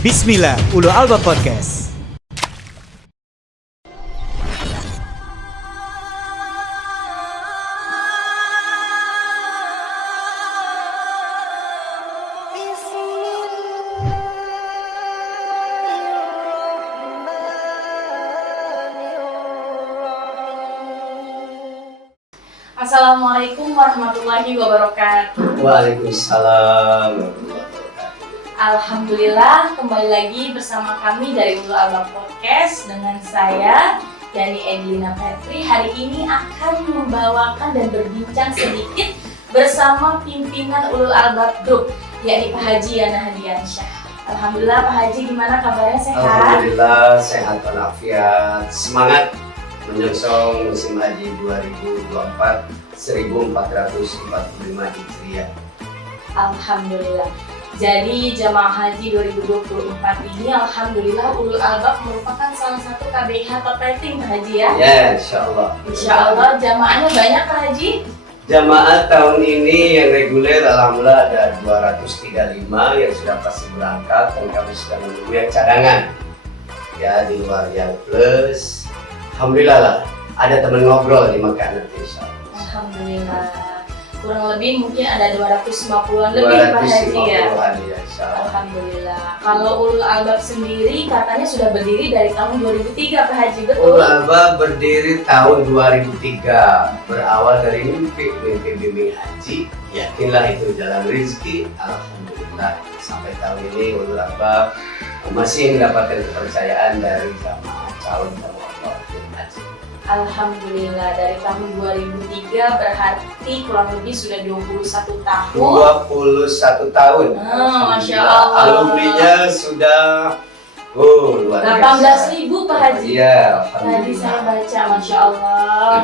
Bismillah, Ulul Albab Podcast. Assalamualaikum warahmatullahi wabarakatuh. Waalaikumsalam warahmatullahi wabarakatuh. Alhamdulillah, kembali lagi bersama kami dari Ulul Albab Podcast dengan saya Yani Edlina Petri. Hari ini akan membawakan dan berbincang sedikit bersama pimpinan Ulul Albab Group, yakni Pak Haji Yana Hadiansyah. Alhamdulillah, Pak Haji, gimana kabarnya, sehat? Alhamdulillah sehat walafiat. Semangat menyongsong musim haji 2024 1445 Hijriah. Alhamdulillah. Jadi jamaah haji 2024 ini alhamdulillah Ulul Albab merupakan salah satu KBH top rating Pak Haji ya. Ya, insyaallah. Insyaallah jamaahnya banyak Pak Haji. Jamaah tahun ini yang reguler alhamdulillah ada 235 yang sudah pasti berangkat dan kami sedang menunggu yang cadangan. Ya, di luar yang plus. Alhamdulillah lah, ada teman ngobrol di Mekah nanti insyaallah. Alhamdulillah. Kurang lebih mungkin ada 250-an lebih Pak Haji ya. 250-an ya insyaallah. Alhamdulillah. Kalau Ulul Albab sendiri katanya sudah berdiri dari tahun 2003 Pak Haji, betul? Ulul Albab berdiri tahun 2003, berawal dari mimpi bimbing haji. Yakinlah itu jalan rezeki. Alhamdulillah sampai tahun ini Ulul Albab masih mendapatkan kepercayaan dari jamaah calon jamaah haji. Alhamdulillah dari tahun 2003 berarti kurang lebih sudah 21 tahun. 21 tahun. Masya Allah. Alumninya sudah luar biasa. 18.000 Pak Haji. Iya, Tadi alhamdulillah. saya baca, Masya Allah.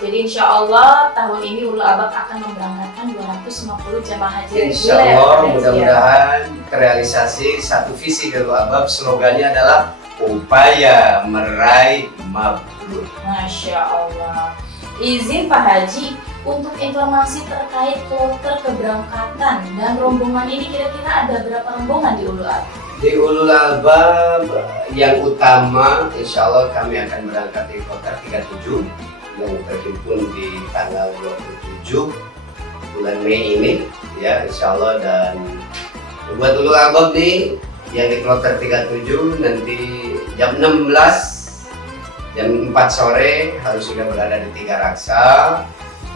Jadi insya Allah tahun ini Ulul Albab akan memberangkatkan 250 jamaah haji Insya reguler, Pak Allah Haji, ya. mudah-mudahan terrealisasi satu visi dari Ulul Albab. Slogannya adalah upaya meraih mabrur. Masya Allah. Izin Pak Haji untuk informasi terkait kloter keberangkatan dan rombongan ini kira-kira ada berapa rombongan di Ulul Albab? Di Ulul Albab yang utama insya Allah kami akan berangkat di kloter 37 yang terhimpun di tanggal 27 bulan Mei ini ya insya Allah. Dan buat Ulul Albab nih yang di kloter 37 nanti jam 16 jam 4 sore harus sudah berada di Tiga Raksa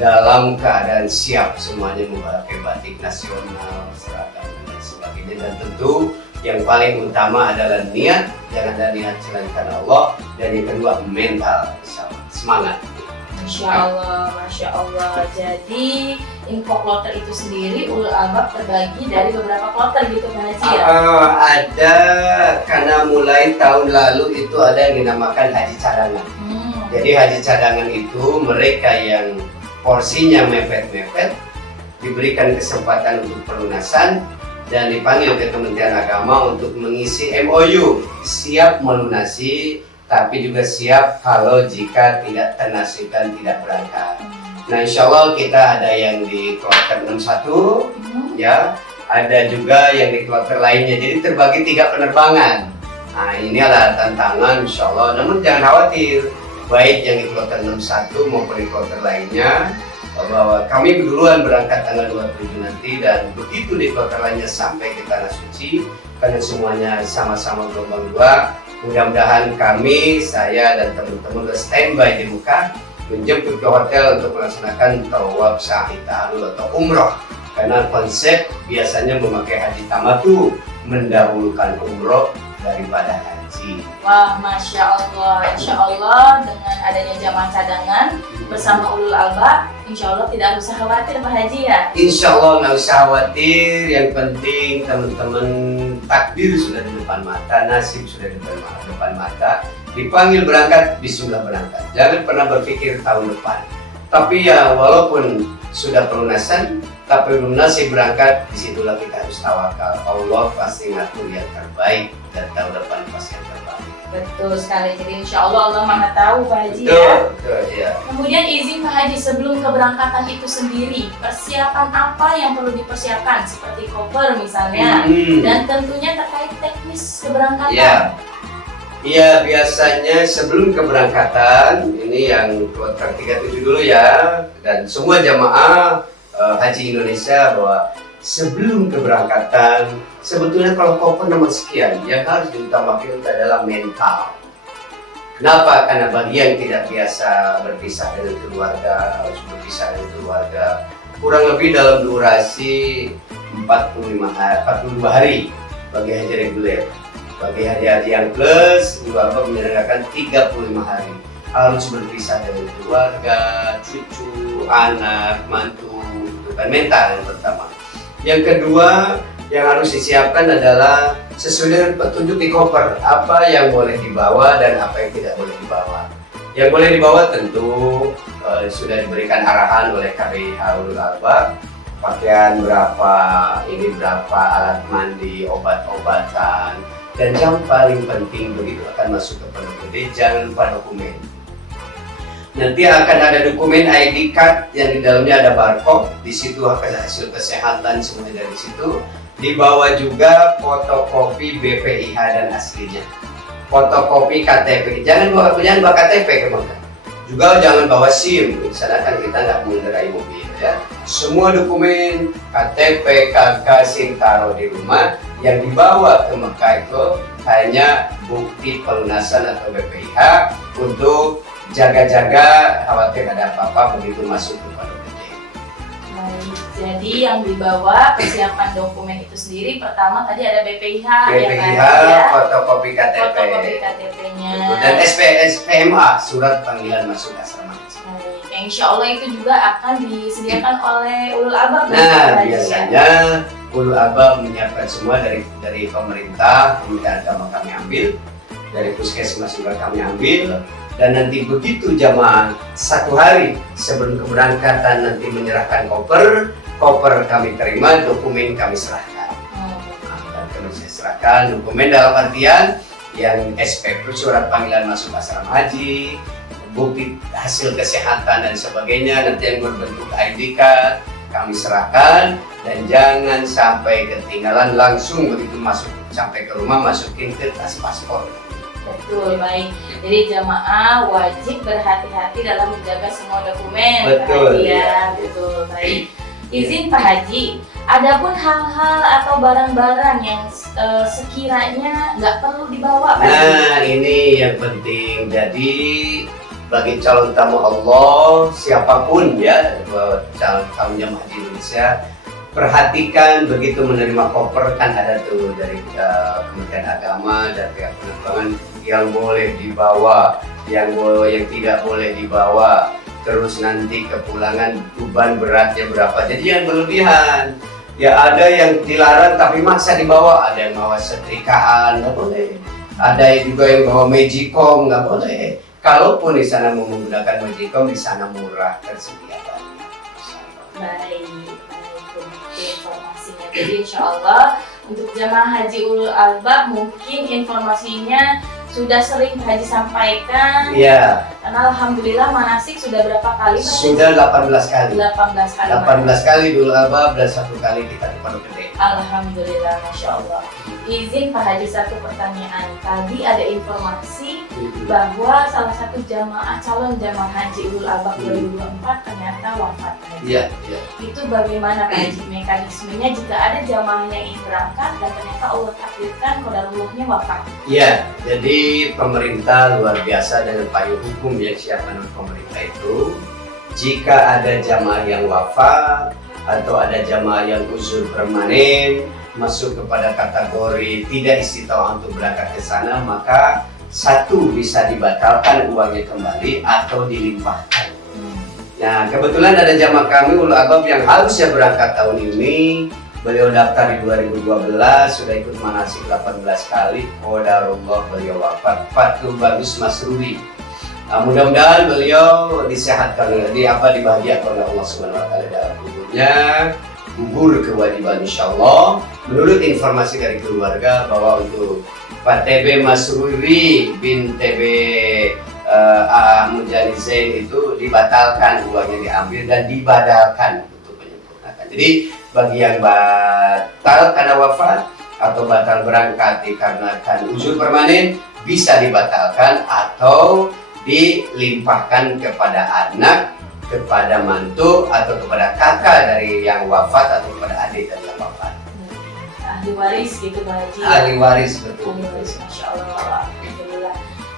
dalam keadaan siap semuanya memakai batik nasional, seragam dan sebagainya. Dan tentu yang paling utama adalah niat, jangan ada niat selain karena Allah. Dan yang kedua mental, semangat. Masya Allah, Masya Allah. Jadi info kloter itu sendiri Ulul Albab terbagi dari beberapa kloter gitu Pak Haji ya? Ada, karena mulai tahun lalu itu ada yang dinamakan haji cadangan. Jadi haji cadangan itu mereka yang porsinya mepet-mepet diberikan kesempatan untuk pelunasan dan dipanggil ke Kementerian Agama untuk mengisi MOU, siap melunasi tapi juga siap kalau jika tidak ternasibkan tidak berangkat. Nah insya Allah kita ada yang di kloter 61 ya, ada juga yang di kloter lainnya, jadi terbagi 3 penerbangan. Nah ini adalah tantangan insya Allah, namun jangan khawatir, baik yang di kloter 61 maupun di kloter lainnya, bahwa kami duluan berangkat tanggal 27 nanti, dan begitu di kloter lainnya sampai ke Tanah Suci, karena semuanya sama-sama gelombang 2. Mudah-mudahan kami, saya dan teman-teman sudah standby di Mekah menjemput ke hotel untuk melaksanakan tawaf sa'i ta'alul atau umroh. Karena konsep biasanya memakai haji tamatu, mendahulukan umroh daripada haji. Wah, Masya Allah. Insya Allah dengan adanya jamaah cadangan bersama Ulul Albab, insya Allah tidak usah khawatir Pak Haji ya? Insya Allah nggak usah khawatir, yang penting teman-teman takdir sudah di depan mata, nasib sudah di depan mata, dipanggil berangkat, bismillah berangkat. Jangan pernah berpikir tahun depan. Tapi ya walaupun sudah pelunasan, tapi belum nasib berangkat, disitulah kita harus tawakal. Allah pasti ngatur yang terbaik dan tahun depan pasti yang terbaik. Betul sekali. Jadi insya Allah Allah Maha tahu Pak Haji ya. Betul, ya. Kemudian izin Pak Haji, sebelum keberangkatan itu sendiri, persiapan apa yang perlu dipersiapkan seperti koper misalnya, dan tentunya terkait teknis teknis keberangkatan? Iya, biasanya sebelum keberangkatan, ini yang kloter 37 dulu ya, dan semua jamaah haji Indonesia bahwa sebelum keberangkatan, sebetulnya kalau koper nomor sekian, yang harus diutamakan itu adalah mental. Kenapa? Karena bagi yang tidak biasa berpisah dengan keluarga, harus berpisah dengan keluarga, kurang lebih dalam durasi 45 hari bagi haji reguler. Bagi haji-haji yang plus, Alba menyelenggarakan 35 hari. Harus berpisah dari keluarga, cucu, anak, mantu, itu kan mental yang pertama. Yang kedua, yang harus disiapkan adalah sesuai dengan petunjuk di koper, apa yang boleh dibawa dan apa yang tidak boleh dibawa. Yang boleh dibawa tentu sudah diberikan arahan oleh KBIH Ulul Albab, pakaian berapa, ini berapa, alat mandi, obat-obatan, dan yang paling penting begitu akan masuk ke Pondok Gede, jangan lupa dokumen. Nanti akan ada dokumen ID card yang di dalamnya ada barcode, di situ hasil kesehatan semuanya dari situ. Dibawa juga fotokopi BPIH dan aslinya, fotokopi KTP. Jangan bawa KTP kemana. Juga jangan bawa SIM, di sana kan kita nggak mengendarai mobil ya. Semua dokumen KTP, KK, SIM taruh di rumah. Yang dibawa ke Mekah itu hanya bukti pelunasan atau BPIH untuk jaga-jaga khawatir ada apa-apa begitu masuk ke Pondok Gede. Baik, jadi yang dibawa persiapan dokumen itu sendiri pertama tadi ada BPIH, BPIH, ya, fotokopi KTP, fotokopi KTP-nya, dan SPMA, surat panggilan masuk asrama. Baik, insya Allah itu juga akan disediakan oleh Ulul Albab. Nah, biasanya Ulul Albab menyiapkan semua dari pemerintah, Kementerian Agama kami ambil, dari puskesmas juga kami ambil, dan nanti begitu jamaah 1 hari sebelum keberangkatan nanti menyerahkan koper kami terima, dokumen kami serahkan. Dan kami serahkan dokumen dalam artian yang SPP, surat panggilan masuk asrama haji, bukti hasil kesehatan dan sebagainya, nanti yang berbentuk ID card kami serahkan, dan jangan sampai ketinggalan, langsung begitu masuk sampai ke rumah masukin ke tas paspor. Betul, baik. Jadi jamaah wajib berhati-hati dalam menjaga semua dokumen. Betul, Pak Haji, ya. Betul, baik. Izin Pak Haji, adapun hal-hal atau barang-barang yang sekiranya nggak perlu dibawa, Pak Haji. Nah, ini yang penting. Jadi bagi calon tamu Allah, siapapun ya, calon tamu jamaah haji Indonesia, perhatikan begitu menerima koper, kan ada tuh dari Kementerian Agama dan pihak penerbangan yang boleh dibawa, yang tidak boleh dibawa, terus nanti kepulangan beban beratnya berapa, jadi yang berlebihan. Ya ada yang dilarang tapi maksa dibawa, ada yang bawa setrikaan nggak boleh, ada juga yang bawa magicom nggak boleh. Kalaupun di sana mau menggunakan magicom, di sana murah tersedia banyak. Baik, informasinya. Jadi insya Allah untuk jamaah haji Ulul Albab mungkin informasinya sudah sering Haji sampaikan. Iya. Karena alhamdulillah manasik sudah berapa kali? Sudah 18 kali. 18 kali. 18 kali dulu Albab dan 1 kali kita di Pondok Gede. Alhamdulillah, masya Allah. Izin Pak Haji satu pertanyaan. Tadi ada informasi bahwa salah satu calon jamaah haji Ulul Albab 2024 ternyata wafat. Iya, iya. Itu bagaimana Pak Haji mekanismenya jika ada jamaah yang ingin berangkat dan ternyata Allah takdirkan qadarullahnya wafat? Iya, jadi pemerintah luar biasa dengan payung hukum yang siapkan oleh pemerintah itu. Jika ada jamaah yang wafat atau ada jamaah yang uzur permanen masuk kepada kategori tidak istiqomah untuk berangkat ke sana, maka satu bisa dibatalkan uangnya kembali atau dilimpahkan. Nah, kebetulan ada jamaah kami Ulul Albab yang harusnya berangkat tahun ini. Beliau daftar di 2012, sudah ikut manasik 18 kali. Qadarullah beliau wafat. Fatul Bagus Masruri. Mudah-mudahan beliau disehatkan, dibahagiakan oleh Allah Subhanahu wa taala dalam kuburnya, gugur kewajiban insyaallah. Menurut informasi dari keluarga bahwa untuk Pak TB Masruri bin TB Mujani Zain itu dibatalkan, uangnya diambil dan dibadalkan untuk menyempurnakan. Jadi bagi yang batal karena wafat, atau batal berangkat dikarenakan uzur permanen, bisa dibatalkan atau dilimpahkan kepada anak, kepada mantu, atau kepada kakak dari yang wafat atau kepada adik dari yang wafat. Ahli waris gitu Pak Haji. Ahli waris, betul. Ahli waris, Masya Allah. Alhamdulillah.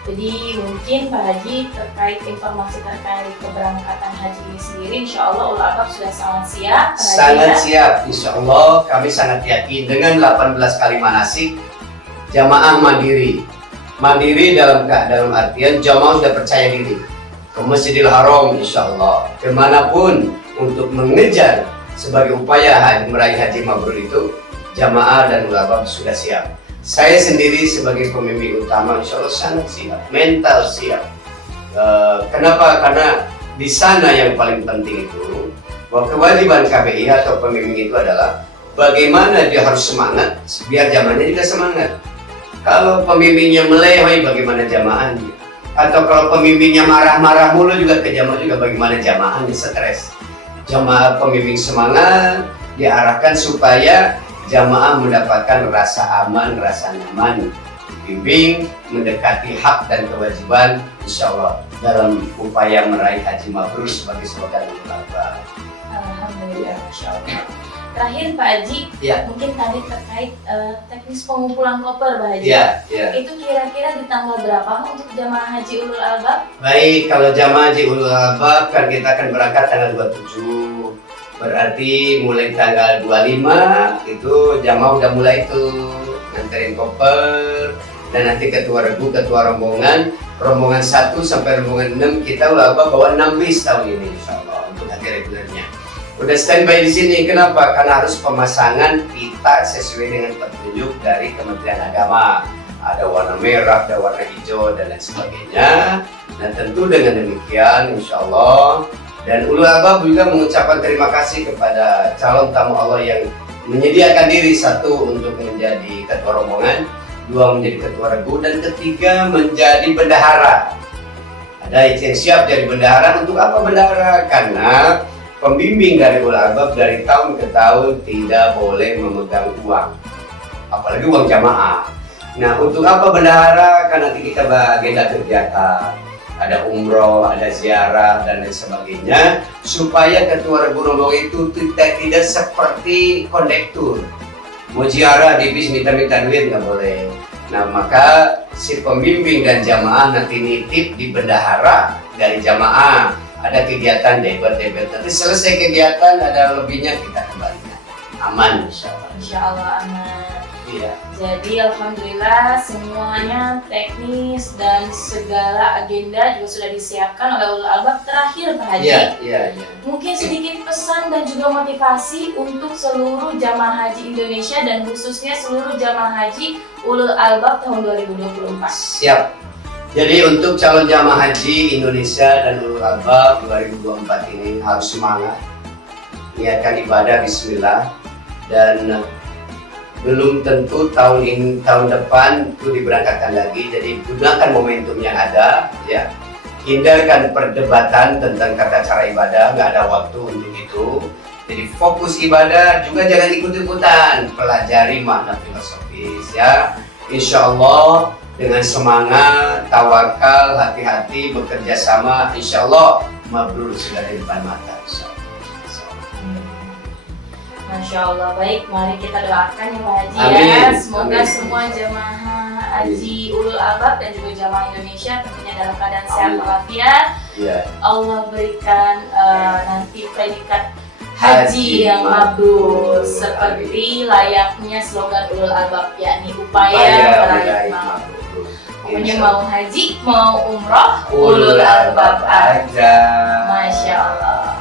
Jadi mungkin Pak Haji terkait informasi terkait keberangkatan haji ini sendiri, Insya Allah Ulul Albab sudah sangat siap. Pak Haji, Sangat siap, Insya Allah kami sangat yakin dengan 18 kali manasik jamaah mandiri. Mandiri dalam artian jamaah sudah percaya diri ke Masjidil Haram, Insya Allah kemanapun untuk mengejar sebagai upaya meraih haji mabrur itu, jamaah dan Ulul Albab sudah siap. Saya sendiri sebagai pembimbing utama, Insya Allah sangat siap, mental siap. Kenapa? Karena di sana yang paling penting itu bahwa kewajiban KBI atau pembimbing itu adalah bagaimana dia harus semangat biar jamaahnya juga semangat. Kalau pembimbingnya melehoi, bagaimana jamaahnya? Atau kalau pembimbingnya marah-marah mulu juga ke jamaah juga, bagaimana jamaahnya stres? Jamaah pembimbing semangat, diarahkan supaya jamaah mendapatkan rasa aman, rasa nyaman, bimbing, mendekati hak dan kewajiban, Insya Allah dalam upaya meraih haji mabrur sebagai sebagian Ulul Albab. Alhamdulillah, Masya Allah. Terakhir Pak Haji, Ya. mungkin tadi terkait teknis pengumpulan koper Pak Haji. Ya. Itu kira-kira di tanggal berapa untuk jamaah haji Ulul Albab? Baik, kalau jamaah haji Ulul Albab kan kita akan berangkat tanggal 27. Berarti mulai tanggal 25 itu jamaah udah mulai itu nganterin koper, dan nanti ketua regu, ketua rombongan 1 sampai rombongan 6 kita Ulul Albab bawa 6 bis tahun ini Insya Allah untuk haji regulernya. Udah standby di sini. Kenapa? Karena harus pemasangan pita sesuai dengan petunjuk dari Kementerian Agama. Ada warna merah, ada warna hijau, dan lain sebagainya. Nah tentu dengan demikian Insya Allah, dan Ulul Albab juga mengucapkan terima kasih kepada calon tamu Allah yang menyediakan diri, 1 untuk menjadi ketua rombongan, 2 menjadi ketua regu, dan 3 menjadi bendahara. Ada yang siap jadi bendahara. Untuk apa bendahara? Karena pembimbing dari Ulul Albab dari tahun ke tahun tidak boleh memegang uang, apalagi uang jamaah. Nah, untuk apa bendahara? Karena nanti kita agenda kegiatan, ada umroh, ada ziarah, dan lain sebagainya, supaya ketua regu rombongan itu tidak seperti kondektur. Mau ziarah di bis minta-minta duit, nggak boleh. Nah, maka si pembimbing dan jamaah nanti nitip di bendahara dari jamaah. Ada kegiatan debat-debat, nanti selesai kegiatan ada lebihnya kita kembalikan. Aman Insya Allah. Insya Allah aman. Iya. Jadi Alhamdulillah semuanya teknis dan segala agenda juga sudah disiapkan oleh Ulul Albab. Terakhir Pak Haji, Iya. mungkin sedikit pesan dan juga motivasi untuk seluruh jamaah haji Indonesia dan khususnya seluruh jamaah haji Ulul Albab tahun 2024. Siap. Jadi untuk calon jamaah haji Indonesia dan Ulul Albab 2024 ini harus semangat, niatkan ibadah Bismillah, dan belum tentu tahun depan itu diberangkatkan lagi. Jadi gunakan momentum yang ada, ya. Hindarkan perdebatan tentang tata cara ibadah, nggak ada waktu untuk itu. Jadi fokus ibadah, juga jangan ikut-ikutan, pelajari makna filosofis, ya. Insya Allah dengan semangat, tawakal, hati-hati, bekerja sama, Insya Allah mabrur sudah di depan mata. Masya Allah, baik, mari kita doakan ya Pak Haji. Amin. Ya. Semoga Amin. semua jamaah haji Ulul Albab dan juga jamaah Indonesia tentunya dalam keadaan sehat walafiat. Ya. Allah berikan nanti predikat haji yang mabrur seperti layaknya slogan Ulul Albab, yakni upaya meraih mabrur. Pokoknya mau haji, mau umroh, Ulul Albab aja. Masya Allah.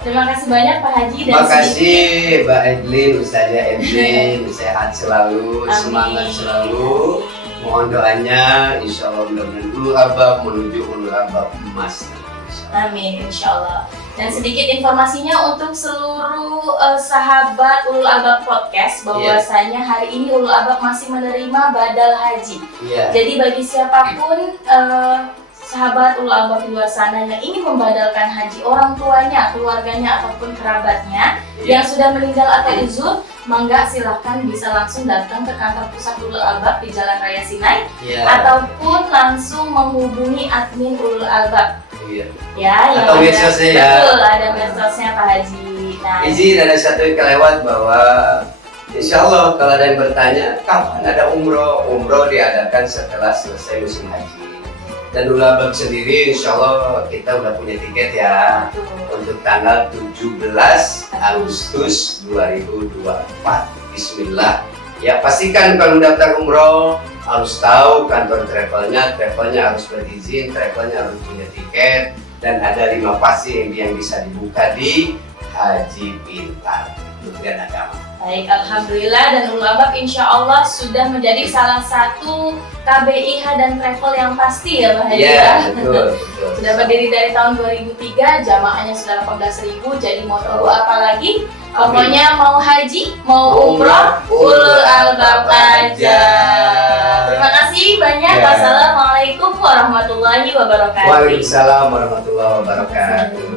Terima kasih banyak Pak Haji dan Terima kasih Mbak Edlin, Ustazah Edlin, sehat selalu, Amin. semangat selalu. Mohon doanya, Insya Allah mudah-mudahan Ulul Albab menuju Ulul Albab emas. Amin, Insya Allah. Dan sedikit informasinya untuk seluruh sahabat Ulul Albab Podcast, bahwasanya hari ini Ulul Albab masih menerima badal haji. Iya. Jadi bagi siapapun sahabat Ulul Albab di luar sana yang ingin membadalkan haji orang tuanya, keluarganya ataupun kerabatnya yang sudah meninggal atau uzur, mangga silahkan bisa langsung datang ke kantor pusat Ulul Albab di Jalan Raya Sinai, Iya. ataupun langsung menghubungi admin Ulul Albab. Iya. Ya, yang Atau ada, medsosnya ya. betul, ada medsosnya Pak Haji. Nah, Izin ada satu yang kelewat bahwa insya Allah kalau ada yang bertanya kapan ada umroh, umroh diadakan setelah selesai musim haji. Dan Ulul Albab sendiri insya Allah kita udah punya tiket ya betul. untuk tanggal 17 Agustus 2024. Bismillah. Ya pastikan kalau daftar umroh harus tahu kantor travelnya harus berizin, travelnya harus punya tiket, dan ada 5 pasti yang bisa dibuka di Haji Pintar Kementerian Agama. Baik, Alhamdulillah, dan Ulul Albab insya Allah sudah menjadi salah satu KBIH dan travel yang pasti ya Pak Haji. Iya, betul. Sudah berdiri dari tahun 2003, jamaahnya sudah 18.000, jadi mau tunggu apa lagi? Pokoknya mau haji, mau umroh, Ulul Albab aja. Terima kasih banyak. Ya. Wassalamualaikum warahmatullahi wabarakatuh. Waalaikumsalam warahmatullahi wabarakatuh.